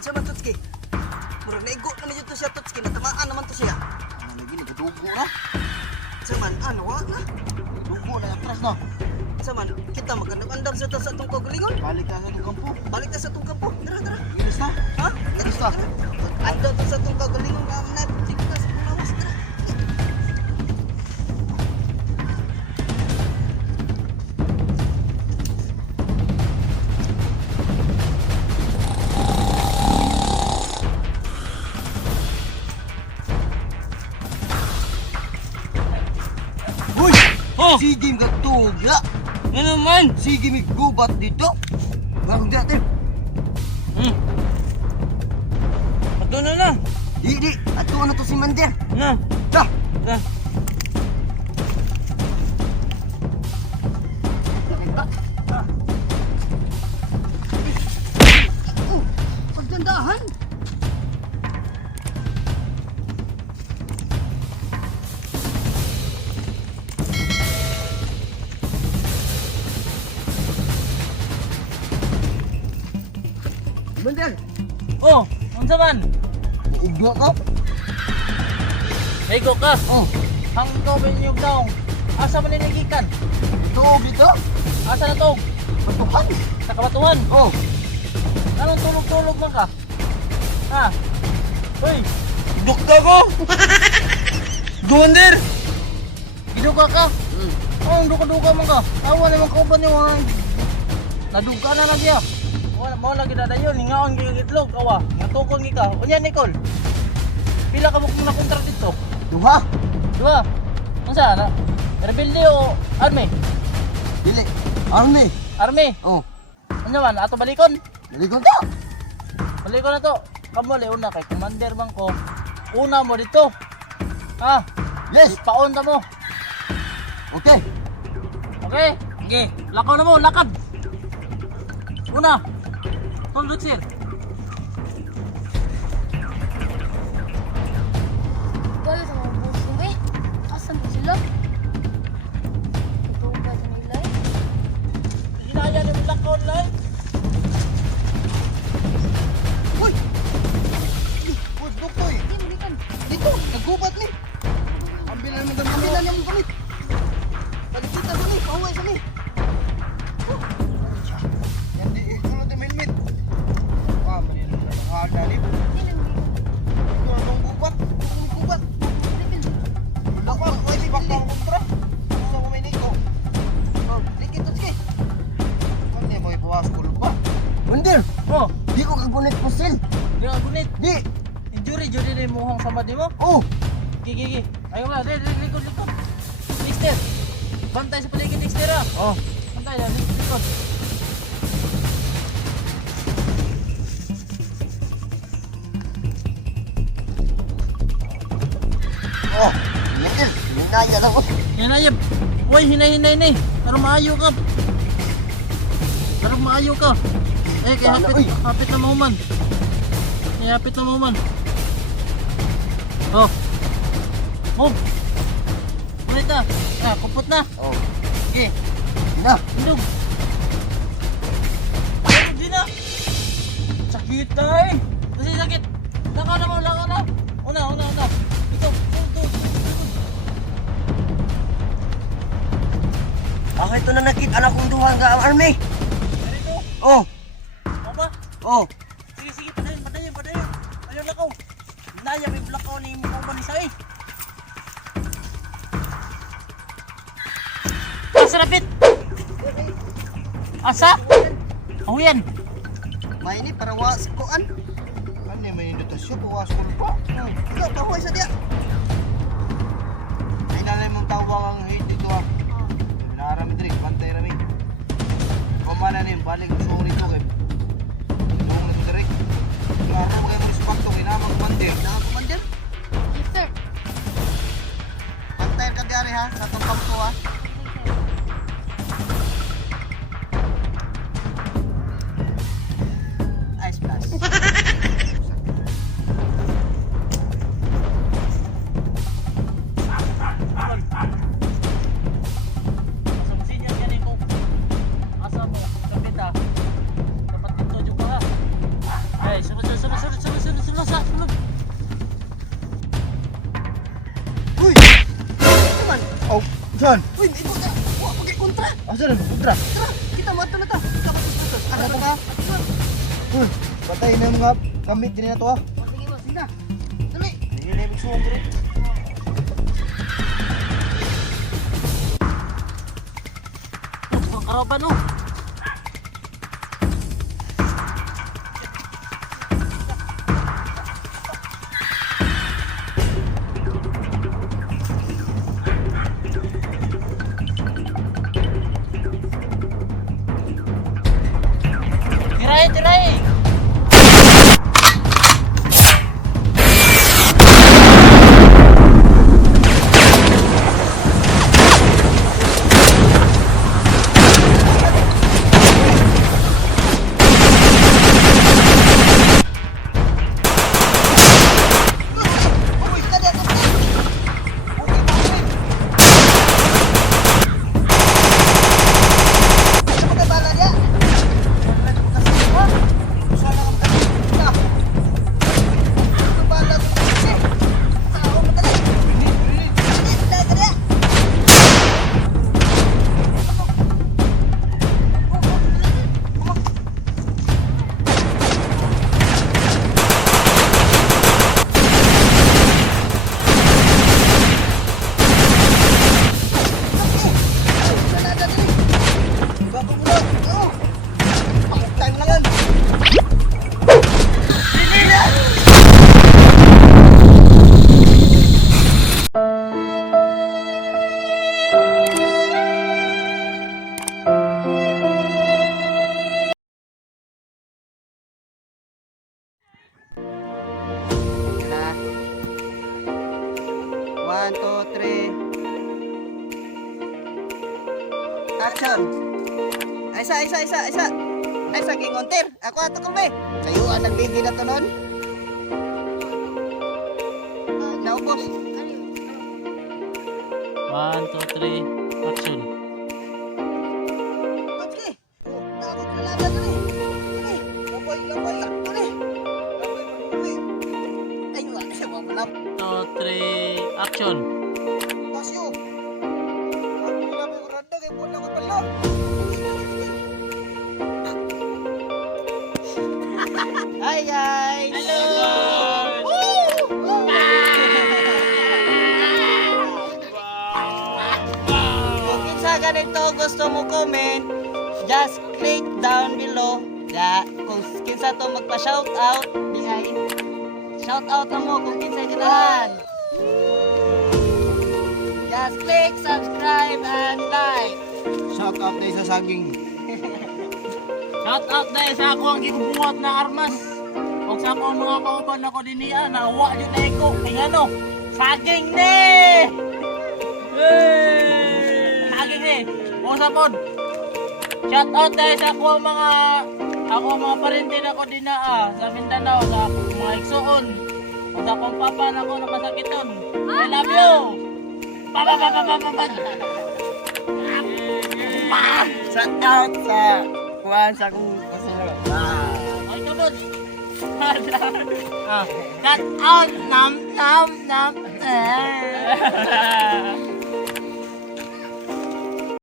Siya man Tutski. Murag naigo naman yun to siya Tutski. Natamaan naman to siya. Ano lagi ni dugo na. Siya man, ano wa na? Dugo na atras na. Siya man, kita magandang-andam sa itong kagalingon. Balik ka sa itong kampo. Balik na sa itong kampo. Tara, tara. Bilis na. Ha? Bilis na. Andam to sa itong kagalingon. Kamanat. Sige ka sa itong lawas. Tara. Uy! Oh! Sige magtugla. Ano naman? Sige maggubat dito. Garong dati. Ato na na. Di. Ato ano to si Mander. Na. Dah. Na. Pagdandahan. Mander. Oh, unsa man? Ugla ka. Higo ka. Oh. Hanggaw binyog daw. Asa man niligikan? Tuog dito. Asa na tog? Patukan. Sa kabatuhan. Oh. Anong tulog-tulog man ka? Ha? Hoy, dukta ko. Dumander. Giduga ka. Oh, duka-duka man ka. Awa naman ka ba niyo ang naduga na lagi ah. Mo lagi dadayon, hingaon gigitlog kawa. Ngatukon gi ka. Unya Nicole. Pila ka mo na kontrak dito? Duha. Diba? Unsa na? Rebelde o army? Dili. Army. Army. Oh. Ano man, ato balikon? Dalikon to. Balikon na to. Kamo le una kay commander bang ko. Una mo dito. Ha? Yes. Ipaon ta mo. Okay. Okay? Okay. Lakaw na mo, lakad. Una. Tundot sir. Galit sa mga boss mo eh. Asan ba sila? Ito ba sa nila eh? Ginaya ni mo lakaw lang. Uy. Uy, doktoy. Hindi, balikan. Dito, naggubat ni. Ambilan mo gamit. Ambilan mo gamit. Balikitan mo ni, pauwi sa ni. Yan di, sulod yung helmet. Ah, manila na ng hada ni. Hindi lang, Ito na nung gubat. Nung gubat. Bakal, uy, di bakal ang kontra. Gusto ko may niko. Oh, likit to, sige. Ano niya mo ipawas ko lupa? Mandir, Oh, di ko kagunit po sil. di ka gunit. Di. Injury, jury na yung mukhang samad mo. Oh, Gigi. Ayaw ba, likod. Dexter. Bantay sa paligid Dexter ah. oh. Bantay na, likod. Oh, Mandir, hinaya lang ko. Hinayap. Uy, hinay. Tarong maayo ka. Eh, kaya Sana, uy. hapit na mahuman. Oh. Move. Ulit ah. Kupot na. Oh, Okay. na. Indog. Hindi na. Sakit na eh. Kasi sakit. Laka na mo. Una. Ito. Ako ito na nakita anak kong duha nga ang army. Ganito. Oh, Ako ba? oh. Sige, padayon. Ayaw na ko. Naya, may blakaw ni Mukha ni Sai. Asa rapit? Asa? Ahuyan. May ini para wa sa kuan. Ano may indutasyon pawas ko lupa? Ikaw, pahuay sa diya. Ay nalay mong tawag ang hate dito ah. Narami diri, pantay rami. Kumana ni balik gusto ko nito kay. Doon na diri. Klaro kayo mo respecto kay namang bandir. Na commander. Yes, sir. Pantayan ka diari ha sa tong kampo ha. Ice blast. Asa mo sinya yan ko. Asa mo? Kapit ah. Dapat dito juga ha. Ay, sunod. Sa, tulog. Uy! Naman! Oh, saan? Uy, may ikot na! Huwag pagkikontra! Asa na, kontra. Tara! Kita mo, ito na ta! Kita mo, ito na Ano ta! ka? Uy, patay na yung mga gamit din na to ha. Sige boss, sige na. Dali! Hindi na yung suwang ko rin. Ang karaban oh. Tiray, tiray! Uy, tadi ako! Okay, bakit? Ano ba kayo bala niya? Sana kang tayo na. Ano ba bala niya? Tao mo tali! Dali, dali! Bago mo lang! Oo! Time na yan! One, two, three. Action! Isa! Ay, sa king onter. Ako ato kami. Kayo ang nagbigay na to nun. Naubos. 1, 2, 3, action. Sige. Oh, takot na lang na dali. Dali. Labay. Dali. Labay. Ay, wala siya mamalap. 2, 3, action. Tasyo. Ako nilabay ko randa kay buwan lang ko pala. Hi guys! Hello! Kung kinsa ganito gusto mo comment, just click down below. Kung kinsa to magpa-shoutout, di ay shoutout na mo kung kinsa ganahan. Just click subscribe and like. Shout out dahil sa saging. Shout out dahil sa ako ang gibubuhat na armas. O sa ako ang mga kauban ako din niya, nawa yun na iko. Kaya ano, saging ni! Saging ni! O sa pod. Shout out dahil sa ako ang mga parintin ako din na sa Mindanao, sa mga igsuon. O sa akong papa na ako na masakiton. I love you! Papa! Shout out sa kuwan sa kung kasino. Ay, kabod! Shout out! Nam!